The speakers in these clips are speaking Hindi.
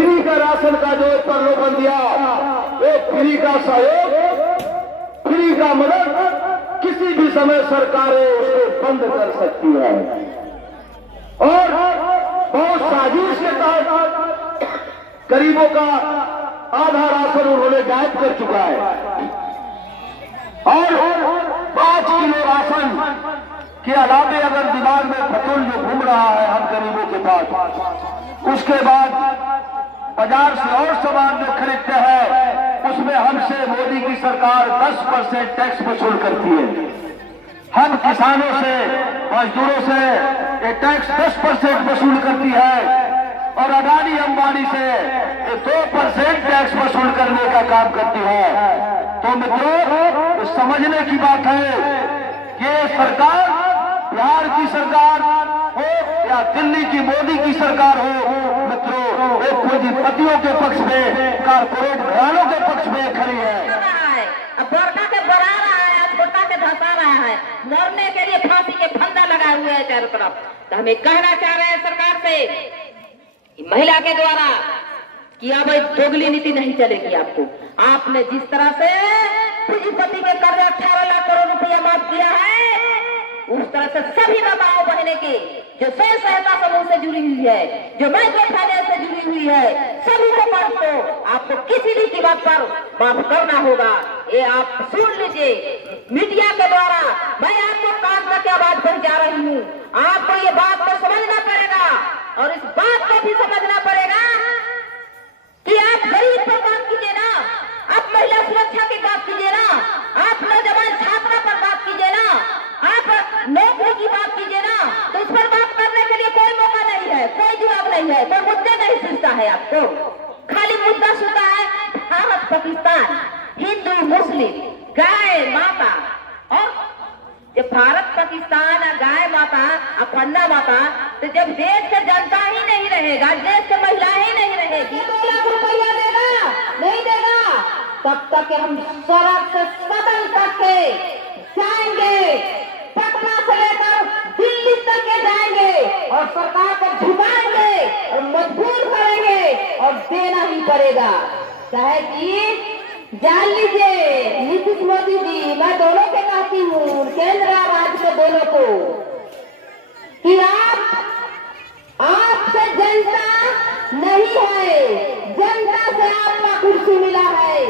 फ्री का राशन का जो प्रलोभन दिया, वो फ्री का सहयोग, फ्री का मदद किसी भी समय सरकारें उसको बंद कर सकती है। और बहुत साजिश के तहत गरीबों का आधा राशन उन्होंने गायब कर चुका है। और 5 किलो राशन के अलावे अगर दिमाग में फतूल जो घूम रहा है हम गरीबों के पास, उसके बाद बाजार से और सामान जो खरीदते हैं उसमें हमसे मोदी की सरकार 10% टैक्स वसूल करती है। हम किसानों से, मजदूरों से ये टैक्स 10% वसूल करती है और अडानी अंबानी से ये 2% टैक्स वसूल करने का काम करती है। तो मित्रों, समझने की बात है कि सरकार, बिहार की सरकार हो या दिल्ली की मोदी की सरकार हो, मित्रों एक पूंजीपतियों के पक्ष में, कारपोरेट घरानों के पक्ष में खड़ी है। धसा रहा है, मरने के लिए फांसी के फंदा लगाए हुए है चारों तरफ। तो हमें कहना चाह रहे हैं सरकार से कि महिला के द्वारा कि अब दोगली नीति नहीं चलेगी। आपने जिस तरह से पूंजीपति के कर्ज 18 लाख करोड़ रुपया माफ किया है, उस तरह से सभी माताओं बहने की जो स्वयं सहायता समूह से जुड़ी हुई है, जो माइक्रो फाइनेंस से जुड़ी हुई है, सभी को कर्ज को आपको किसी भी कीमत पर माफ करना होगा। ये आप सुन लीजिए, मीडिया के द्वारा मैं आपको कान तक आवाज पहुंचा रही हूँ। आपको ये बात को समझना पड़ेगा और इस बात को भी समझना पड़ेगा कि आप गरीब पर बात कीजिए ना, आप महिला सुरक्षा की बात कीजिए ना, आप नौजवान छात्रा पर बात कीजिए ना, आप नौकरी की बात कीजिए ना, तो उस पर बात करने के लिए कोई मौका नहीं है, कोई जवाब नहीं है, कोई मुद्दे नहीं सुनता है। आपको खाली मुद्दा सुनता है भारत पाकिस्तान, हिंदू मुस्लिम, गाय माता। और जब भारत पाकिस्तान गाय माता फंदा माता, तो जब देश का जनता ही नहीं रहेगा, देश की महिला ही नहीं रहेगी, 2 लाख रुपया देगा नहीं देगा, तब तक हम सड़क से सदन तक के जाएंगे, पटना से लेकर दिल्ली तक के जाएंगे और सरकार को झुकाएंगे और मजबूर करेंगे और देना ही पड़ेगा। चाहे कि जान लीजिए नीतीश मोदी जी, मैं दोनों के कहती हूँ, केंद्र और राज्य के दोनों को, कि आपसे जनता नहीं है, जनता से आपका कुर्सी मिला है।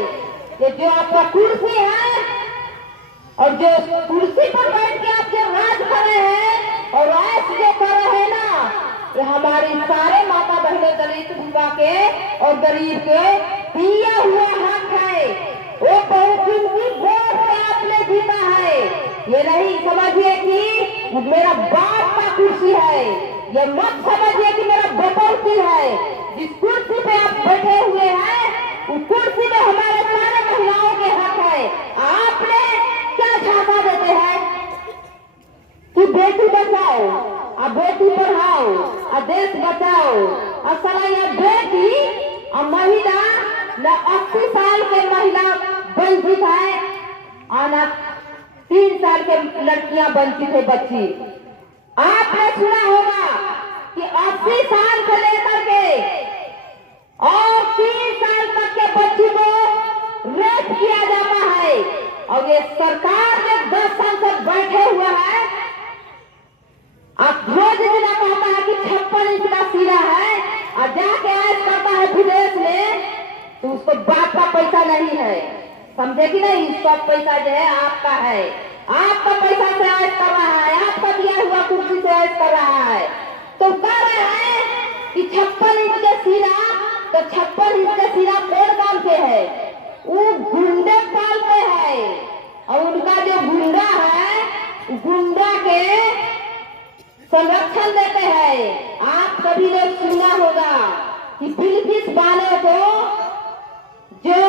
ये जो आपका कुर्सी है और जो कुर्सी पर बैठ के आप जो राज कर रहे हैं और राज जो कर रहे हैं ना, ये हमारी सारे माता बहनों, दलित युवा के और गरीब के दिया हुआ हक है। वो बहुकीमती वोट से आपने जीता है। ये नहीं समझिए कि मेरा बाप का कुर्सी है, ये मत समझिए कि मेरा बपौती है। जिस कुर्सी पे आप बैठे हुए हैं उस कुर्सी में हमारे सारे महिलाओं के हक है। आपने क्या झांसा देते हैं कि बेटी बचाओ और बेटी पढ़ाओ और देश बचाओ, और साला ये बेटी और महिला न 80 साल के महिला वंचित है और न 3 साल के लड़कियां वंचित है बच्ची। आपने सुना होगा कि 80 साल से लेकर के और 3 साल तक के बच्ची को रेप किया जाता है, और ये सरकार ने 10 साल से बैठे हुए हैं। आप रोज जिला कहता है कि 56 इंच का सीना है और जाके ऐश करता है विदेश में, तो उसको बाप का पैसा नहीं है, समझे कि नहीं? सब पैसा जो है आपका है, आपका पैसा से ऐश कर रहा है, आपका दिया हुआ कुर्सी से ऐश कर रहा है। तो कह रहे हैं कि 56 इंच के सीना, तो 56 इंच के सीना कौन काम के है? वो गुंडे पालते हैं और उनका जो गुंडा है, गुंडा के संरक्षण देते हैं। आप सभी ने सुना होगा कि बिल्किस बानो को जो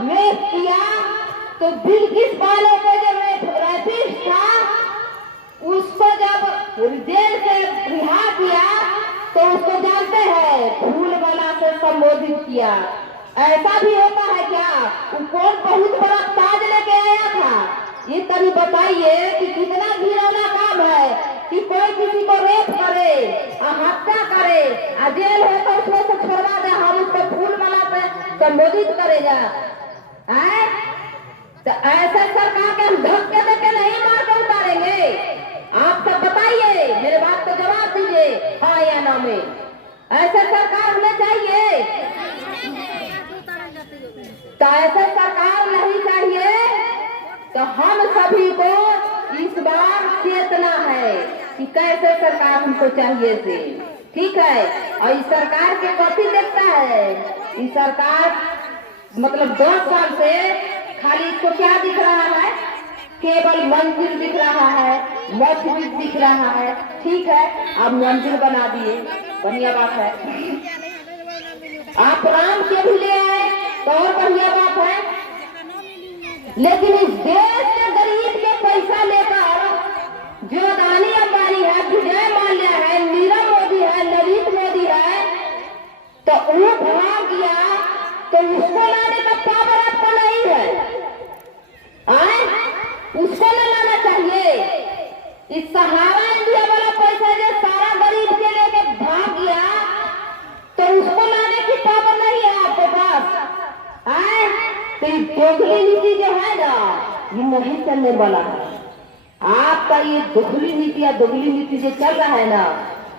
रेप किया, तो बिल्किस बानो को जो रेपिस्ट था, उसको जब जेल से रिहा किया तो उसको जानते हैं फूलमाला से संबोधित किया। ऐसा भी होता है क्या? वो कौन बहुत बड़ा ताज लेके आया था? ये तभी बताइए कि कितना घिनौना काम है कि कोई किसी को रेप करे, हत्या करे, जेल हो तो उसमें से छोड़वा दे, हम उसको संबोधित करेगा। आए तो ऐसे सरकार के हम धक्के देके नहीं मार के उतारेंगे। आप सब बताइए, मेरे बात को जवाब दीजिए, हाँ या ना में। ऐसे सरकार हमें चाहिए? तो ऐसे सरकार नहीं चाहिए तो हम सभी को इस बार चेतना है कि कैसे सरकार हमको चाहिए से, ठीक है। और इस सरकार के कॉपी देखता है, इस सरकार मतलब 10 साल से खाली इसको क्या दिख रहा है, केवल मंदिर दिख रहा है, मस्जिद दिख रहा है, ठीक है। अब मंदिर बना दिए, बढ़िया बात है। आप राम के भी ले आए तो और बढ़िया बात है। लेकिन इस देश के गरीब के पैसा लेकर जो अदानी अंबानी है, विजय माल्या है, नीरव मोदी है, ललित मोदी है, तो वो भाग गया तो उसको लाने का पावर आपको नहीं है। आए उसको न लाना चाहिए। इस सहारा इंडिया वाला पैसा जो सारा गरीब के लेके भाग गया तो उसको लाने की पावर नहीं है आपके पास। आए तो दोगली नीति जो है ना, ये नहीं चलने वाला है। आपका ये दोगली नीति या दोगली नीति जो चल रहा है ना,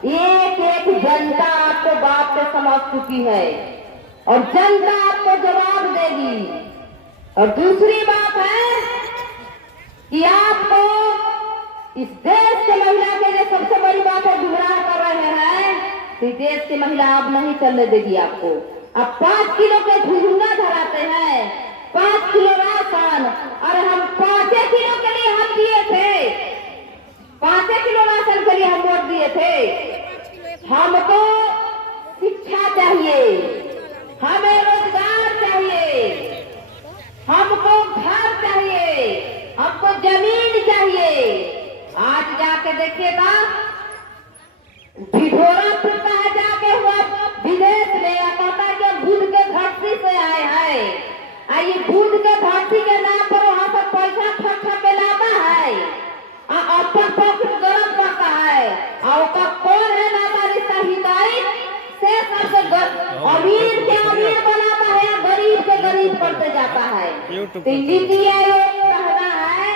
एक एक जनता आपको बात पे समझ चुकी है और जनता आपको जवाब देगी। और दूसरी बात है कि आपको इस देश के महिला के लिए सबसे बड़ी बात है, गुमराह कर रहे हैं कि देश की महिला अब नहीं चलने देगी आपको। अब 5 किलो के झुंझुना धराते हैं, 5 किलो राशन, और हम 5 किलो के लिए हम दिए थे, 5 किलो राशन के लिए हम वोट दिए थे। हमको शिक्षा चाहिए, हमें रोजगार चाहिए, हमको घर चाहिए, हमको जमीन चाहिए। आज जाके देखिएगा ढिढोरा फिरता है जाके हुआ विदेश में, या कहता है कि बुध के धरती से आए हैं। ये बुध के धरती के नाम पर वहां पर पैसा खर्चा के लाता है, अपन पॉकेट गरम करता है, और कौन है नाता रिश्ता हिताई से सबसे अमीर के अमीर बनाता है, गरीब के गरीब करते जाता है। तो नीति आयोग कहना है,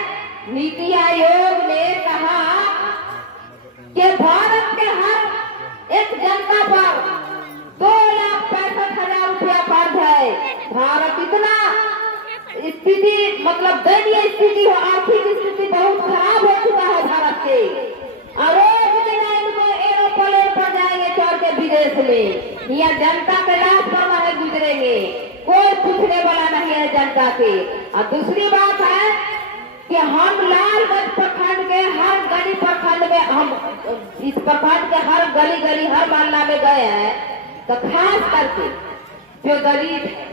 नीति आयोग ने कहा कि भारत के हर एक जनता पर 2,65,000 रुपया कर्ज है। भारत इतना स्थिति मतलब दयनीय स्थिति हो, आर्थिक स्थिति बहुत खराब हो चुका है भारत के। और एक दिन इनको एरोप्लेन पर जाएंगे चढ़ के विदेश में, यहाँ जनता के लाभ पर वह गुजरेंगे, कोई पूछने वाला नहीं है जनता के। और दूसरी बात है कि हम लालगंज प्रखंड के हर गली प्रखंड में, हम इस प्रखंड के हर गली गली हर मोहल्ला में गए हैं, तो खास करके जो गरीब है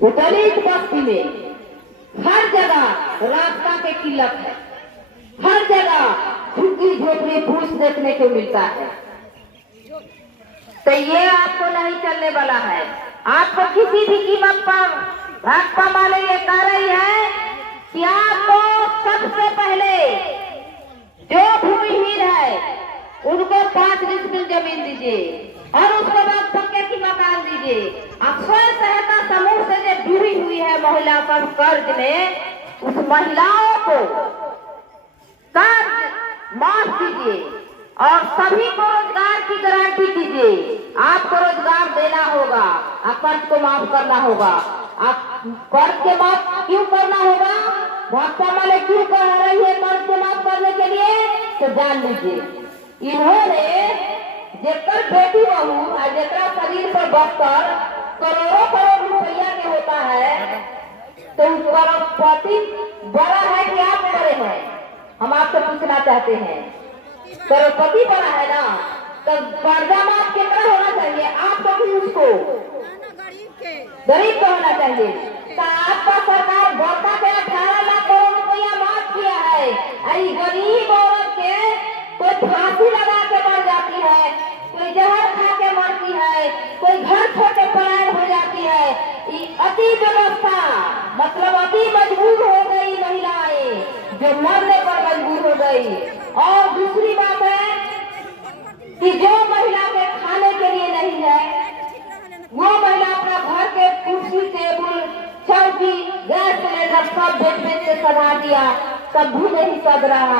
वो दलित बस्ती में हर जगह रास्ता के किल्लत है, हर जगह झुग्गी झोपड़ी फूस देखने को मिलता है। तो ये आपको नहीं चलने वाला है। आपको किसी भी कीमत पर भाजपा वाले ये कह रही है कि आपको सबसे पहले जो भूमिहीन है उनको 5 डिसमिल जमीन दीजिए और उसके बाद पक्के की मकान दीजिए। अब स्वयं सहायता समूह से जो जुड़ी हुई है महिला पर कर्ज में, उस महिलाओं को कर्ज माफ कीजिए और सभी को रोजगार की गारंटी दीजिए। आपको रोजगार देना होगा, कर्ज को माफ करना होगा। आप कर्ज के माफ क्यों करना होगा, भाजपा वाले क्यों कह रही है कर्ज को माफ करने के लिए, तो जान लीजिए इन्होंने जेकर बेटी बहू और जेकरा शरीर पर बस्तर करोड़ों करोड़ रुपया के होता है, तो उसका पति बड़ा है कि आप बड़े हैं, हम आपसे पूछना चाहते हैं। करोड़पति बड़ा है ना, तो कर्जा माफ कितना होना चाहिए, आप कभी उसको गरीब का होना चाहिए। तो आपका सरकार बढ़ता के 18 लाख करोड़ रुपया माफ किया है, गरीब औरत के कोई फांसी लगा के मर जाती है, कोई जहर खा के मरती है, कोई घर छोड़ के पलायन हो जाती है। अति व्यवस्था मतलब अति मजबूर हो गई महिलाएं, जो मरने पर मजबूर हो गई। और दूसरी बात है कि जो महिला के खाने के लिए नहीं है, वो महिला अपना घर के सब बेच बेच के सधा दिया, सब भी नहीं सध रहा।